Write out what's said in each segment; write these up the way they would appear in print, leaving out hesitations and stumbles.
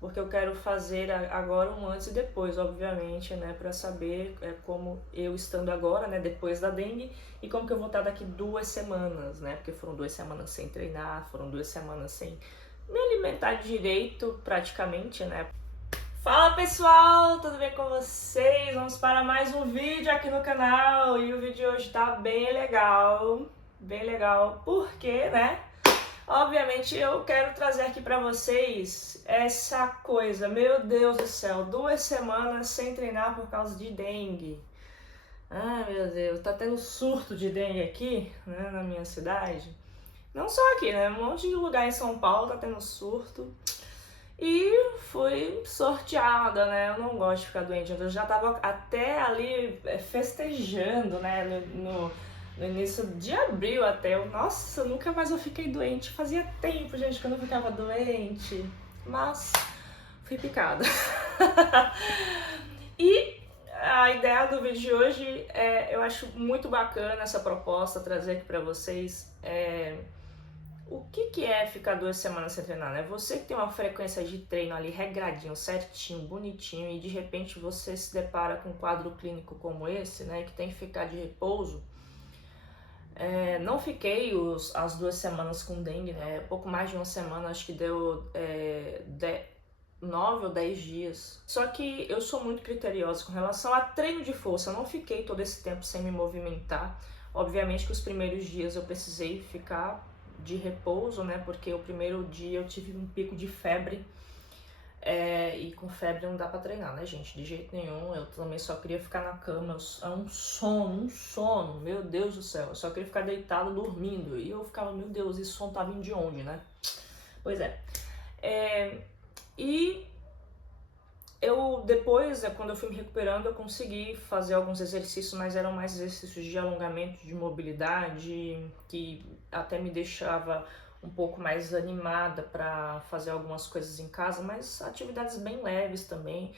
porque eu quero fazer agora um antes e depois, obviamente, né, para saber como eu estando agora, né, depois da dengue, e como que eu vou estar daqui 2 semanas, né, porque foram 2 semanas sem treinar, foram 2 semanas sem me alimentar direito, praticamente, né. Fala pessoal, tudo bem com vocês? Vamos para mais um vídeo aqui no canal, e o vídeo de hoje tá bem legal, porque, né, obviamente eu quero trazer aqui pra vocês essa coisa, meu Deus do céu, 2 semanas sem treinar por causa de dengue. Ai meu Deus, tá tendo surto de dengue aqui, né, na minha cidade. Não só aqui, né, um monte de lugar em São Paulo tá tendo surto. E fui sorteada, né, eu não gosto de ficar doente, eu já tava até ali festejando, né, no início de abril até. Nossa, nunca mais eu fiquei doente. Fazia tempo, gente, que eu não ficava doente. Mas fui picada. E a ideia do vídeo de hoje eu acho muito bacana essa proposta, trazer aqui pra vocês. O que é ficar 2 semanas sem treinar, né? Você que tem uma frequência de treino ali regradinho, certinho, bonitinho, e de repente você se depara com um quadro clínico como esse, né? Que tem que ficar de repouso. Não fiquei as 2 semanas com dengue, né? Pouco mais de uma semana, acho que deu 9 ou 10 dias. Só que eu sou muito criteriosa com relação a treino de força. Eu não fiquei todo esse tempo sem me movimentar. Obviamente que os primeiros dias eu precisei ficar de repouso, né? Porque o primeiro dia eu tive um pico de febre. E com febre não dá pra treinar, né, gente? De jeito nenhum. Eu também só queria ficar na cama. É um sono. Meu Deus do céu. Eu só queria ficar deitado dormindo. E eu ficava, meu Deus, esse som tá vindo de onde, né? Pois é. E eu depois, quando eu fui me recuperando, eu consegui fazer alguns exercícios, mas eram mais exercícios de alongamento, de mobilidade, que até me deixava um pouco mais animada para fazer algumas coisas em casa, mas atividades bem leves também,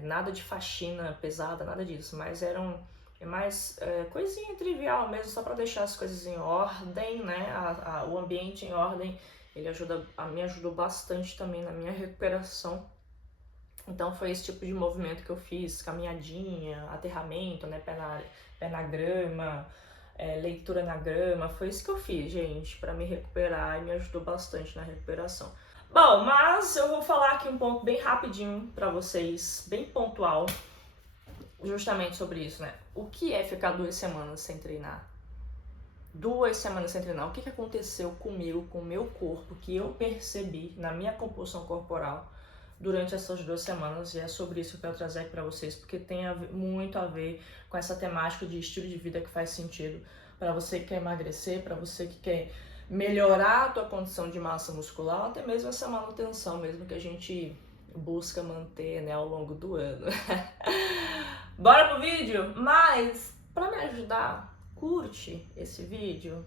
nada de faxina pesada, nada disso, mas eram mais coisinha trivial mesmo, só para deixar as coisas em ordem, né? O ambiente em ordem, ele me ajudou bastante também na minha recuperação. Então foi esse tipo de movimento que eu fiz, caminhadinha, aterramento, né, pé na grama, leitura na grama, foi isso que eu fiz, gente, para me recuperar, e me ajudou bastante na recuperação. Bom, mas eu vou falar aqui um ponto bem rapidinho para vocês, bem pontual, justamente sobre isso, né? O que é ficar 2 semanas sem treinar? 2 semanas sem treinar, o que aconteceu comigo, com o meu corpo, que eu percebi na minha composição corporal durante essas 2 semanas, e é sobre isso que eu quero trazer aqui para vocês, porque tem muito a ver com essa temática de estilo de vida que faz sentido para você que quer emagrecer, para você que quer melhorar a tua condição de massa muscular, até mesmo essa manutenção mesmo que a gente busca manter, né, ao longo do ano. Bora pro vídeo? Mas, para me ajudar, curte esse vídeo,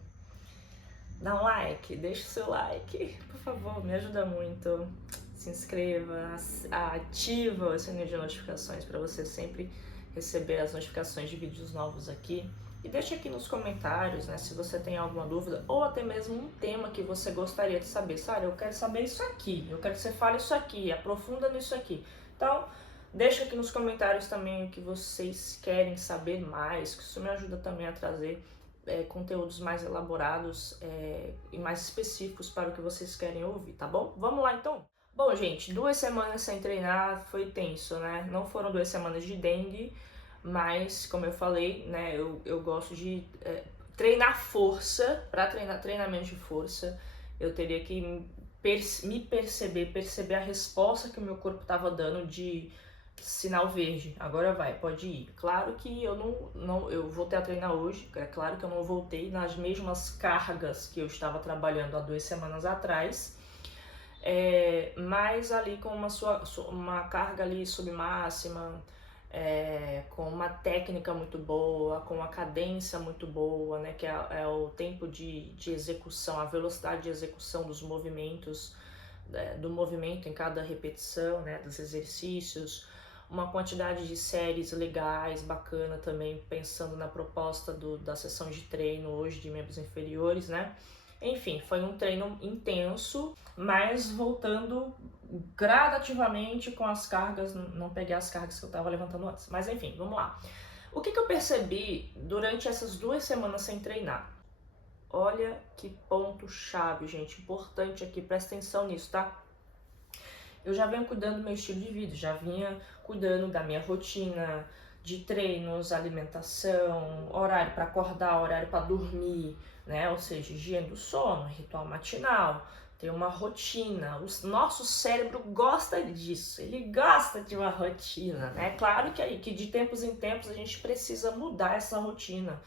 dá um like, deixa o seu like, por favor, me ajuda muito. Se inscreva, ativa o sininho de notificações para você sempre receber as notificações de vídeos novos aqui. E deixa aqui nos comentários, né, se você tem alguma dúvida ou até mesmo um tema que você gostaria de saber. Sara, eu quero saber isso aqui, eu quero que você fale isso aqui, aprofunda nisso aqui. Então, deixa aqui nos comentários também o que vocês querem saber mais, que isso me ajuda também a trazer conteúdos mais elaborados e mais específicos para o que vocês querem ouvir, tá bom? Vamos lá então? Bom, gente, 2 semanas sem treinar foi tenso, né? Não foram 2 semanas de dengue, mas, como eu falei, né, eu gosto de treinar força. Para treinar treinamento de força, eu teria que me perceber a resposta que o meu corpo estava dando de sinal verde, agora vai, pode ir. Claro que eu eu voltei a treinar hoje, é claro que eu não voltei nas mesmas cargas que eu estava trabalhando há 2 semanas atrás, mas ali com uma carga ali submáxima, com uma técnica muito boa, com uma cadência muito boa, né, que é o tempo de execução, a velocidade de execução dos movimentos, do movimento em cada repetição, né, dos exercícios, uma quantidade de séries legais, bacana também, pensando na proposta da sessão de treino hoje de membros inferiores, né? Enfim, foi um treino intenso, mas voltando gradativamente com as cargas, não peguei as cargas que eu estava levantando antes. Mas enfim, vamos lá. O que eu percebi durante essas 2 semanas sem treinar? Olha que ponto chave, gente, importante aqui, presta atenção nisso, tá? Eu já venho cuidando do meu estilo de vida, já vinha cuidando da minha rotina de treinos, alimentação, horário para acordar, horário para dormir, né? Ou seja, higiene do sono, ritual matinal, ter uma rotina. O nosso cérebro gosta disso, ele gosta de uma rotina, né? Claro que de tempos em tempos a gente precisa mudar essa rotina,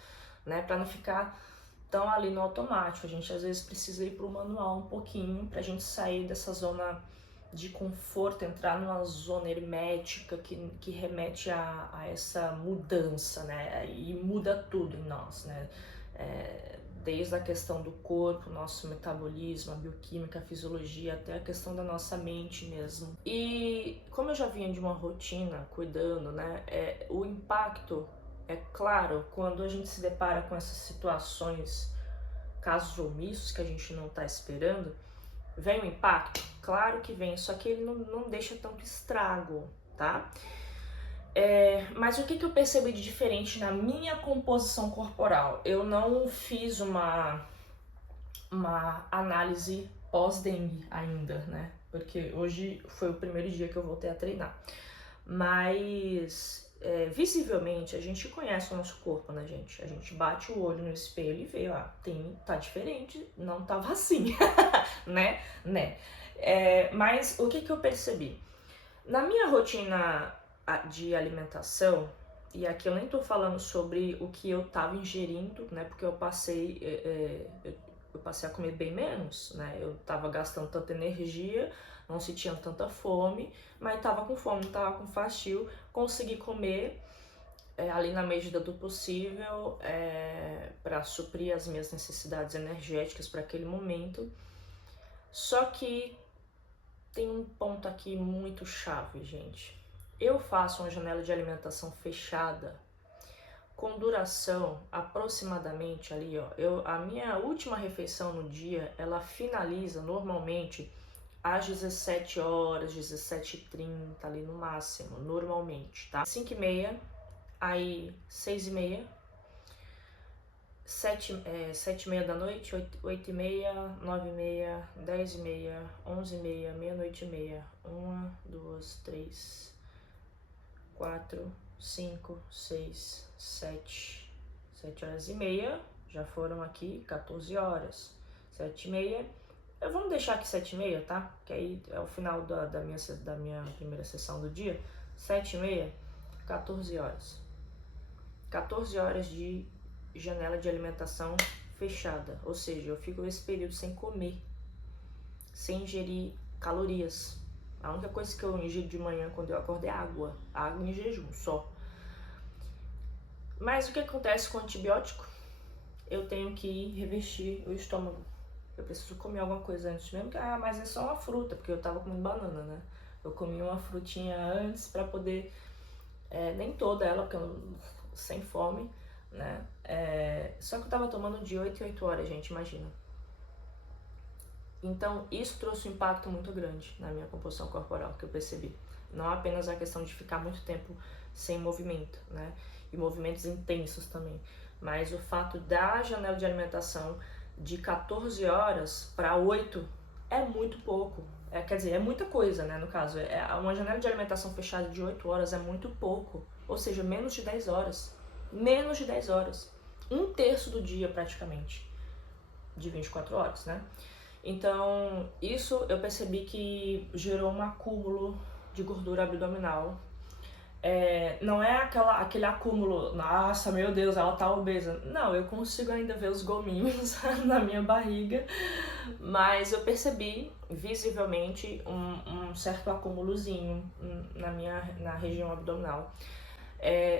né? Para não ficar tão ali no automático. A gente às vezes precisa ir pro manual um pouquinho pra gente sair dessa zona de conforto, entrar numa zona hermética que remete a essa mudança, né? E muda tudo em nós, né? Desde a questão do corpo, nosso metabolismo, a bioquímica, a fisiologia, até a questão da nossa mente mesmo. E como eu já vinha de uma rotina cuidando, né? O impacto é claro quando a gente se depara com essas situações, casos omissos que a gente não está esperando. Vem o impacto? Claro que vem, só que ele não deixa tanto estrago, tá? Mas o que eu percebi de diferente na minha composição corporal? Eu não fiz uma análise pós-dengue ainda, né? Porque hoje foi o primeiro dia que eu voltei a treinar. Mas visivelmente a gente conhece o nosso corpo, né, gente? A gente bate o olho no espelho e vê, ó, tá diferente, não tava assim, né? Mas o que eu percebi? Na minha rotina de alimentação, e aqui eu nem tô falando sobre o que eu tava ingerindo, né? Porque eu passei a comer bem menos, né? Eu tava gastando tanta energia, não sentia tanta fome, mas tava com fome, não tava com fastio, consegui comer ali na medida do possível para suprir as minhas necessidades energéticas para aquele momento. Só que tem um ponto aqui muito chave, gente. Eu faço uma janela de alimentação fechada com duração aproximadamente ali, ó. A minha última refeição no dia, ela finaliza normalmente às 17 horas, 17h30 ali no máximo, normalmente, tá? 5h30, aí 6h30, 7h30 da noite, 8h30, 9h30, 10h30, 11h30, meia-noite e meia, 1, 2, 3, 4, 5, 6, 7h30, já foram aqui 14 horas, 7h30, vamos deixar aqui 7h30, tá? Que aí é o final da minha primeira sessão do dia, 7h30, 14 horas. 14 horas de janela de alimentação fechada, ou seja, eu fico esse período sem comer, sem ingerir calorias. A única coisa que eu ingiro de manhã quando eu acordo é água em jejum só. Mas o que acontece com o antibiótico? Eu tenho que revestir o estômago. Eu preciso comer alguma coisa antes mesmo, mas é só uma fruta, porque eu tava comendo banana, né? Eu comi uma frutinha antes pra poder, nem toda ela, porque eu sem fome, né? Só que eu tava tomando de 8 em 8 horas, gente, imagina. Então, isso trouxe um impacto muito grande na minha composição corporal, que eu percebi. Não apenas a questão de ficar muito tempo sem movimento, né? E movimentos intensos também. Mas o fato da janela de alimentação de 14 horas para 8 é muito pouco. Quer dizer, é muita coisa, né? No caso, uma janela de alimentação fechada de 8 horas é muito pouco. Ou seja, menos de 10 horas. Menos de 10 horas. 1/3 do dia, praticamente. De 24 horas, né? Então, isso eu percebi que gerou um acúmulo de gordura abdominal. Não é aquele acúmulo, nossa, meu Deus, ela tá obesa. Não, eu consigo ainda ver os gominhos na minha barriga, mas eu percebi visivelmente um certo acúmulozinho na região abdominal.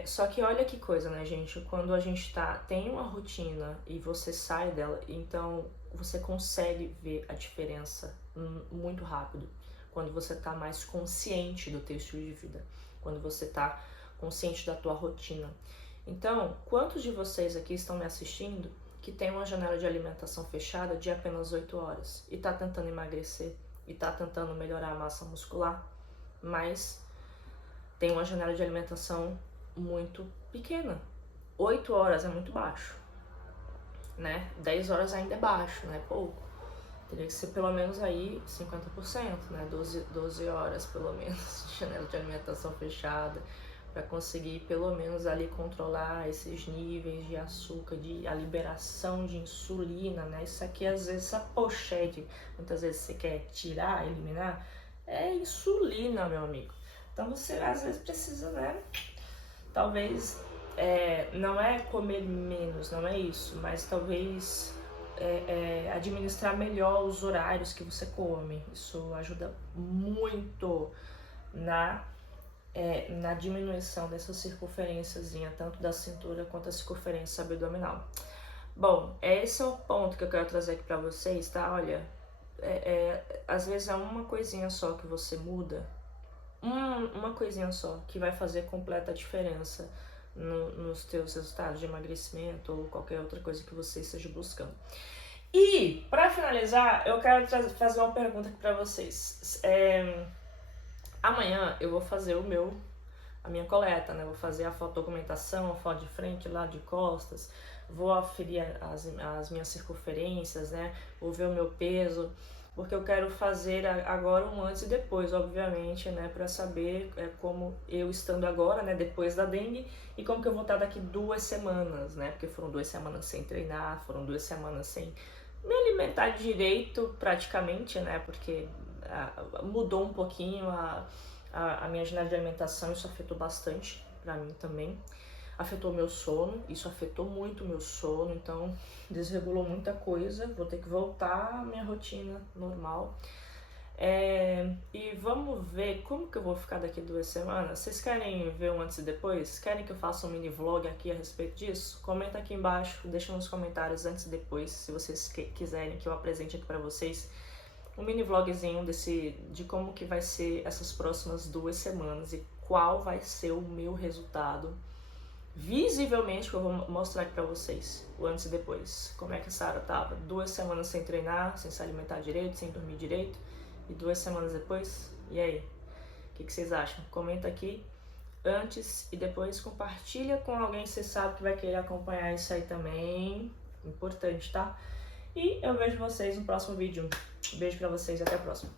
Só que olha que coisa, né, gente? Quando a gente tem uma rotina e você sai dela, então você consegue ver a diferença muito rápido. Quando você tá mais consciente do teu estilo de vida, quando você tá consciente da tua rotina. Então, quantos de vocês aqui estão me assistindo que tem uma janela de alimentação fechada de apenas 8 horas e tá tentando emagrecer e tá tentando melhorar a massa muscular, mas tem uma janela de alimentação muito pequena. 8 horas é muito baixo, né? 10 horas ainda é baixo, né? Pouco. Teria que ser pelo menos aí 50%, né? 12 horas pelo menos de janela de alimentação fechada, para conseguir pelo menos ali controlar esses níveis de açúcar, a liberação de insulina, né? Isso aqui às vezes a pochete, muitas vezes você quer tirar, eliminar, é insulina, meu amigo. Então você às vezes precisa, né? Talvez não é comer menos, não é isso, mas talvez administrar melhor os horários que você come. Isso ajuda muito na diminuição dessa circunferênciazinha, tanto da cintura quanto a circunferência abdominal. Bom, esse é o ponto que eu quero trazer aqui pra vocês, tá? Olha, às vezes é uma coisinha só que você muda, uma coisinha só que vai fazer completa diferença nos teus resultados de emagrecimento ou qualquer outra coisa que você esteja buscando. E, para finalizar, eu quero fazer uma pergunta aqui para vocês. Amanhã eu vou fazer a minha coleta, né? Vou fazer a fotodocumentação, a foto de frente, lado de costas, vou aferir as minhas circunferências, né? Vou ver o meu peso, porque eu quero fazer agora um antes e depois, obviamente, né? Para saber como eu estando agora, né? Depois da dengue, e como que eu vou estar daqui 2 semanas, né? Porque foram 2 semanas sem treinar, foram 2 semanas sem me alimentar direito, praticamente, né? Porque mudou um pouquinho a minha janela de alimentação, isso afetou bastante pra mim também. Afetou meu sono, isso afetou muito meu sono, então desregulou muita coisa, vou ter que voltar à minha rotina normal. E vamos ver como que eu vou ficar daqui 2 semanas. Vocês querem ver um antes e depois? Querem que eu faça um mini vlog aqui a respeito disso? Comenta aqui embaixo, deixa nos comentários antes e depois, se vocês quiserem que eu apresente aqui pra vocês um mini vlogzinho de como que vai ser essas próximas 2 semanas e qual vai ser o meu resultado visivelmente, que eu vou mostrar aqui pra vocês, o antes e depois. Como é que a Sara tava 2 semanas sem treinar, sem se alimentar direito, sem dormir direito, e 2 semanas depois, e aí? O que vocês acham? Comenta aqui antes e depois, compartilha com alguém que você sabe que vai querer acompanhar isso aí também, importante, tá? E eu vejo vocês no próximo vídeo. Beijo pra vocês e até a próxima.